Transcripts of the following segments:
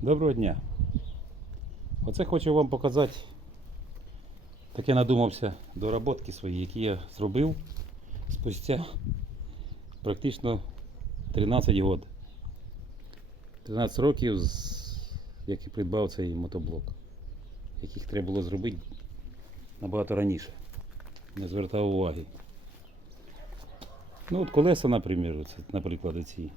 Доброго дня. Оце хочу вам показати. Так я надумався доработки свої, які я зробив спустя практично 13 років. 13 років, з- як і придбав цей мотоблок, яких треба було зробити набагато раніше. Не звертав уваги. Ну, от колеса, наприклад, наприклад, ці.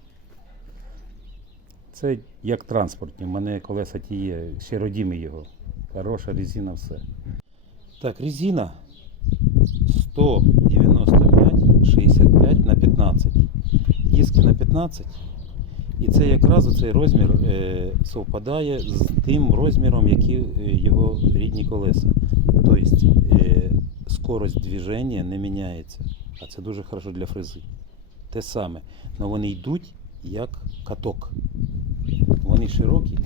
Це як транспортні. У мене колеса ті є, ще родімі його. Хороша резина, все. Так, резина 195 65 на 15. Диски на 15. І це якраз оцей розмір е, совпадає з тим розміром, які е, його рідні колеса. Тобто е, скорость движення не міняється. А це дуже хорошо для фрези. Те саме. Але вони йдуть як каток. Вони широкі.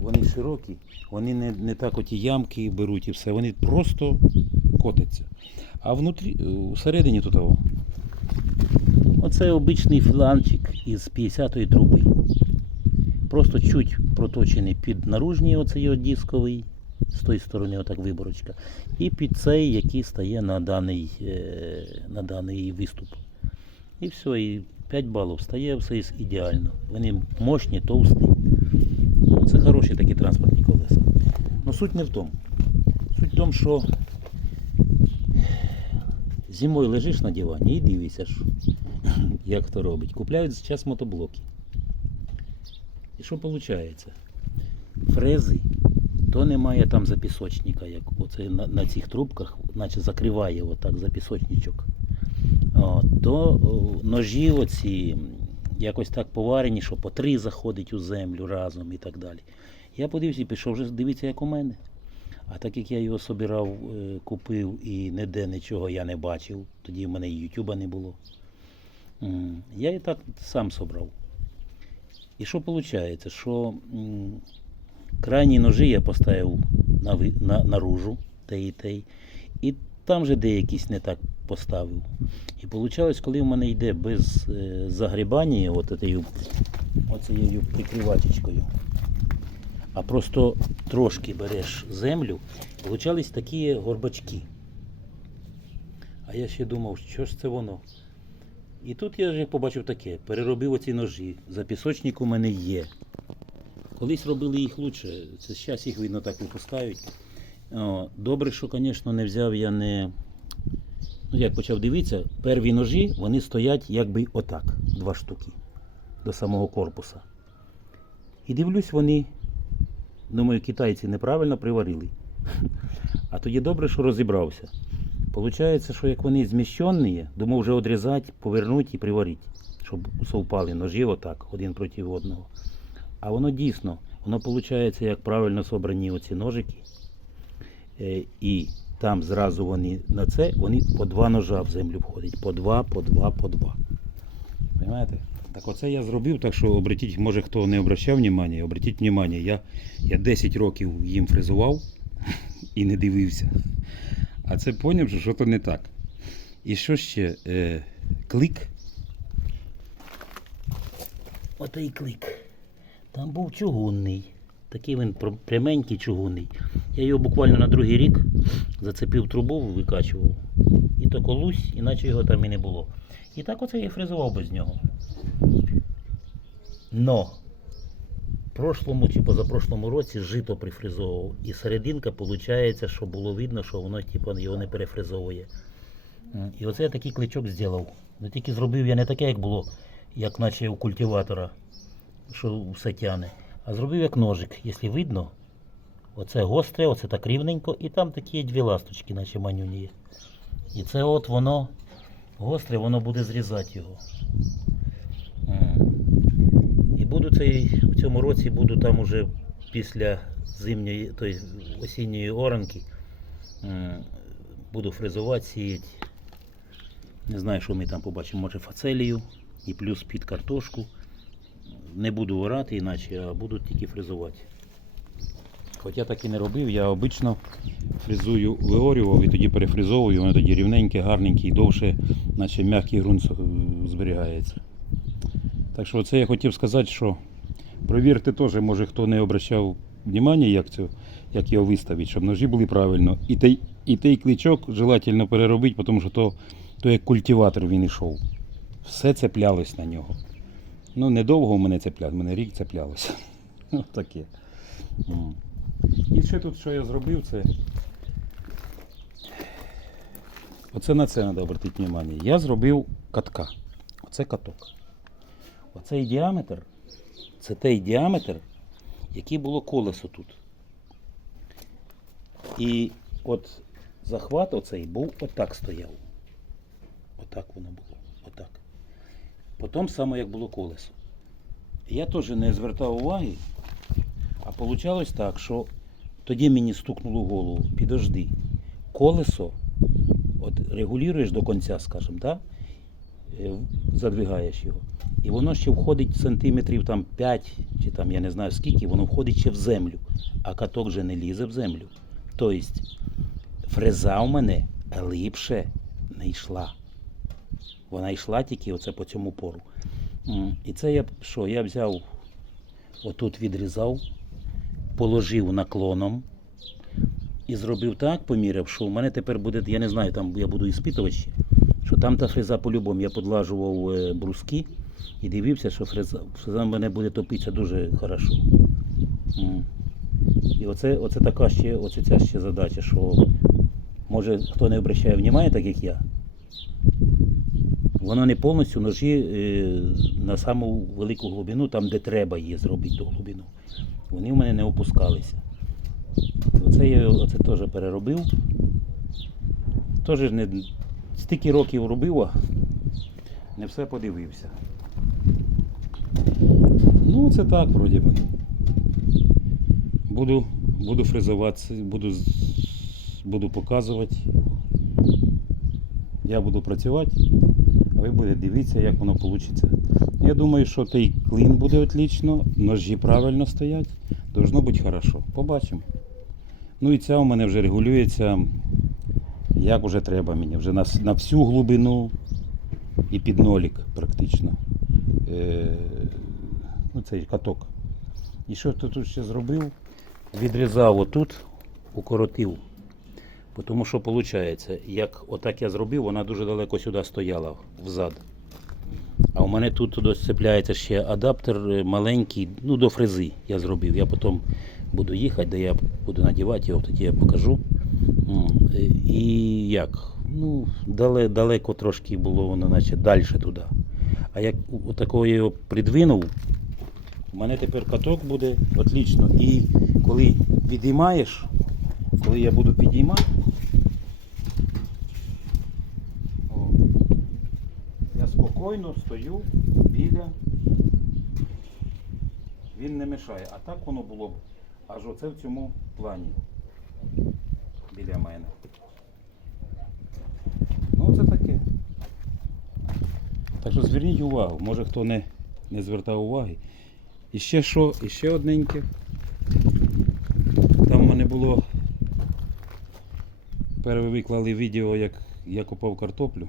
Вони широкі, вони не, не так оті ямки беруть і все. Вони просто котяться. А внутрі, е, всередині тут того. Оце обичний фланчик із 50-ї труби. Просто чуть проточений під наружній оцей дисковий, з тої сторони отак виборочка. І під цей, який стає на даний, е, на даний виступ. І все, і 5 балів стає все ідеально. Вони мощні, товсті. Ну, Це хороші такі транспортні колеса. Ну суть не в тому. Суть в тому, що зимою лежиш на дивані і дивишся, як хто робить. Купляють зараз мотоблоки. І що виходить? Фрези, то немає там запісочника, як оце на, на цих трубках, наче закриває отак запісочничок. То ножі оці якось так поварені, що по три заходить у землю разом і так далі. Я подивився і пішов вже дивитися, як у мене. А так як я його собирав, е, купив і ніде нічого я не бачив, тоді в мене і Ютуба не було. Я і так сам собрав. І що виходить? Що крайні ножі я поставив на, на, наружу, те і те. І там же деякісь не так поставив. І виходить, коли в мене йде без е, загрібання, от цією, оцією прикривачечкою, а просто трошки береш землю, получались такі горбачки. А я ще думав, що ж це воно. І тут я вже побачив таке, переробив оці ножі. Запісочник у мене є. Колись робили їх лучше, це зараз їх видно так випускають. О, добре, що, звісно, не взяв я не. Ну, як почав дивитися, перві ножі вони стоять якби отак, два штуки до самого корпуса. І дивлюсь, вони, думаю, китайці неправильно приварили. А тоді добре, що розібрався. Получається, що як вони зміщені, думав вже одрізати, повернути і приварити, щоб совпали ножі отак, один проти одного. А воно дійсно, воно виходить, як правильно собрані оці ножики. Е, і там зразу вони на це, вони по два ножа в землю входять. По два, по два, по два. Понимаєте? Так оце я зробив, так що обратіть, може хто не обращав внимання, обратіть внимання, я, я 10 років їм фрезував і не дивився. А це поняв, що щось не так. І що ще? Е, клик. Отей клик. Там був чугунний. Такий він пряменький чугунний. Я його буквально на другий рік зацепив трубу, викачував. І то колусь, іначе його там і не було. І так оце я фрезував без нього. Но в прошлому чи позапрошлому році жито прифрезовував. І серединка, виходить, що було видно, що воно типу, його не перефрезовує. І оце я такий кличок зробив. Ну тільки зробив я не таке, як було, як наче у культиватора, що все тяне. А зробив як ножик, якщо видно. Оце гостре, оце так рівненько, і там такі дві ласточки, наче манюні є. І це от воно гостре, воно буде зрізати його. І буду цей, в цьому році буду там уже після зимньої, тобто осінньої оранки. Буду фрезувати, сіяти. Не знаю, що ми там побачимо, може фацелію і плюс під картошку. Не буду орати іначе, а буду тільки фрезувати. Хоч я так і не робив, я обично фрезую виорював і тоді перефрезовую, воно тоді рівненьке, гарненьке і довше, наче м'який ґрунт зберігається. Так що це я хотів сказати, що Провірте теж, може хто не обращав внимання, як, це, як його виставити, щоб ножі були правильно. І той, і той кличок желательно переробити, тому що то, то як культиватор він йшов. Все цеплялось на нього. Ну, недовго у мене цеплялось, мене рік цеплялося. Ось таке. І ще тут, що я зробив, це. Оце на це треба обратити увагу. Я зробив катка. Оце каток. Оцей діаметр це той діаметр, який було колесо тут. І от захват оцей був отак стояв. Отак воно було. Отак. Потім саме як було колесо. Я теж не звертав уваги, вийшло так, що тоді мені стукнуло в голову, підожди, колесо, от регулюєш до кінця, скажімо, да? Е, задвигаєш його. І воно ще входить сантиметрів там 5 чи там я не знаю скільки, воно входить ще в землю, а каток же не лізе в землю. Тобто фреза у мене глибше не йшла. Вона йшла тільки оце по цьому пору. І це я що? Я взяв, отут відрізав, положив наклоном і зробив так, поміряв, що у мене тепер буде, я не знаю, там я буду іспитувати що там та фреза по-любому. Я подлажував е, бруски і дивився, що фреза, фреза в мене буде топитися дуже хорошо. І оце, оце така ще, оце ця ще задача, що може хто не обращає внимання, так як я. Воно не повністю ножі е, на саму велику глибину, там де треба її зробити ту глибину. Вони в мене не опускалися. Оце я оце теж переробив. Теж не стільки років робив, а не все подивився. Ну, це так, вроді би. Буду, буду фрезувати, буду, буду показувати. Я буду працювати, а ви будете дивитися, як воно вийде. Я думаю, що той клин буде отлично, ножі правильно стоять, должно бути хорошо. Побачимо. Ну і ця у мене вже регулюється, як вже треба мені. Вже на, на всю глибину і під нолік практично. Е, ну, цей каток. І що ти тут ще зробив? Відрізав отут, укоротив. Тому що виходить, як отак я зробив, вона дуже далеко сюди стояла, взад. А у мене тут досить ще адаптер е, маленький, ну до фрези я зробив. Я потім буду їхати, де я буду надівати його, тоді я покажу. Е, І як? Ну, дале, далеко трошки було воно, наче далі туди. А як отакого я його придвинув, у мене тепер каток буде отлично. І коли підіймаєш, коли я буду підіймати, о, я спокійно стою біля. Він не мешає. А так воно було б аж оце в цьому плані. Біля мене. Ну це таке. Так що зверніть увагу, може хто не, не звертав уваги. І ще що, і ще одненьке. Там в мене було. Перше виклали відео, як я купав картоплю.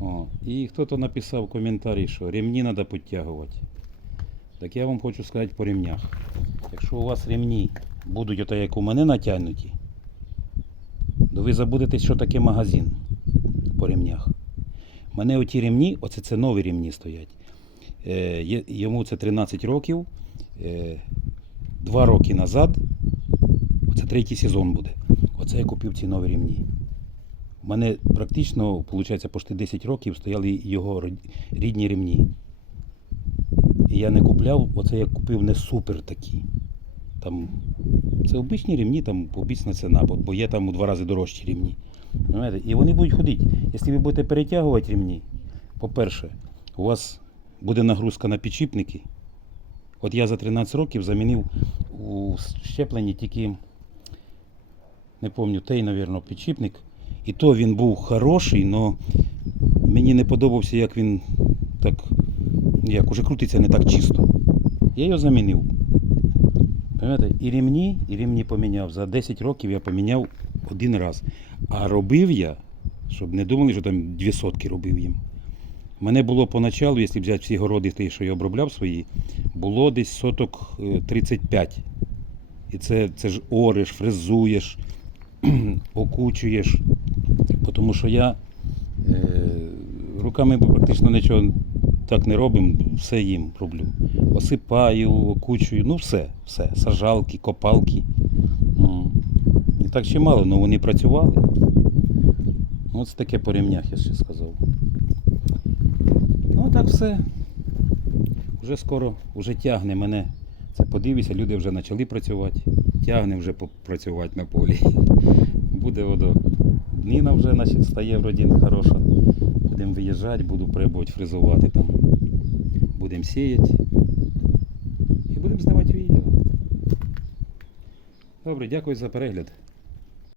О, і хтось написав коментарі, що ремні треба підтягувати. Так я вам хочу сказати по ремнях. Якщо у вас ремні будуть ото як у мене натягнуті, то ви забудете, що таке магазин по ремнях. У мене оті ремні, оце це нові ремні стоять. Е, йому це 13 років. Е, два роки назад, оце третій сезон буде. Оце я купив ці нові ремні. У мене практично, виходить, почти 10 років стояли його рідні ремні. І я не купляв, оце я купив не супер такі. Там, це обичні ремні, там обічна ціна, бо- бо є там у два рази дорожчі ремні. І вони будуть ходити. Якщо ви будете перетягувати ремні, по-перше, у вас буде нагрузка на підшипники. От я за 13 років замінив у щепленні тільки, не пам'ятаю, той, мабуть, підшипник. І то він був хороший, але мені не подобався, як він так, як уже крутиться не так чисто. Я його замінив. Понимаєте? І ремні, і ремні поміняв. За 10 років я поміняв один раз. А робив я, щоб не думали, що там дві сотки робив їм. Мене було поначалу, якщо взяти всі городи, ті, що я обробляв свої, було десь соток е, 35. І це, це ж ориш, фрезуєш, окучуєш. Тому що я е, руками практично нічого так не робимо, все їм роблю. Осипаю, окучую, ну все, все. Сажалки, копалки. М. Не так ще мало, але вони працювали. Ну, Ось таке по ремнях, я ще сказав. Ну так все. Вже скоро, вже тягне мене. Це подивися, люди вже почали працювати. Тягне вже попрацювати на полі. Буде водо. Ніна вже стає вроді хороша. Будемо виїжджати, буду пробувати фризувати там. Будемо сіяти. І будемо знімати відео. Добре, дякую за перегляд.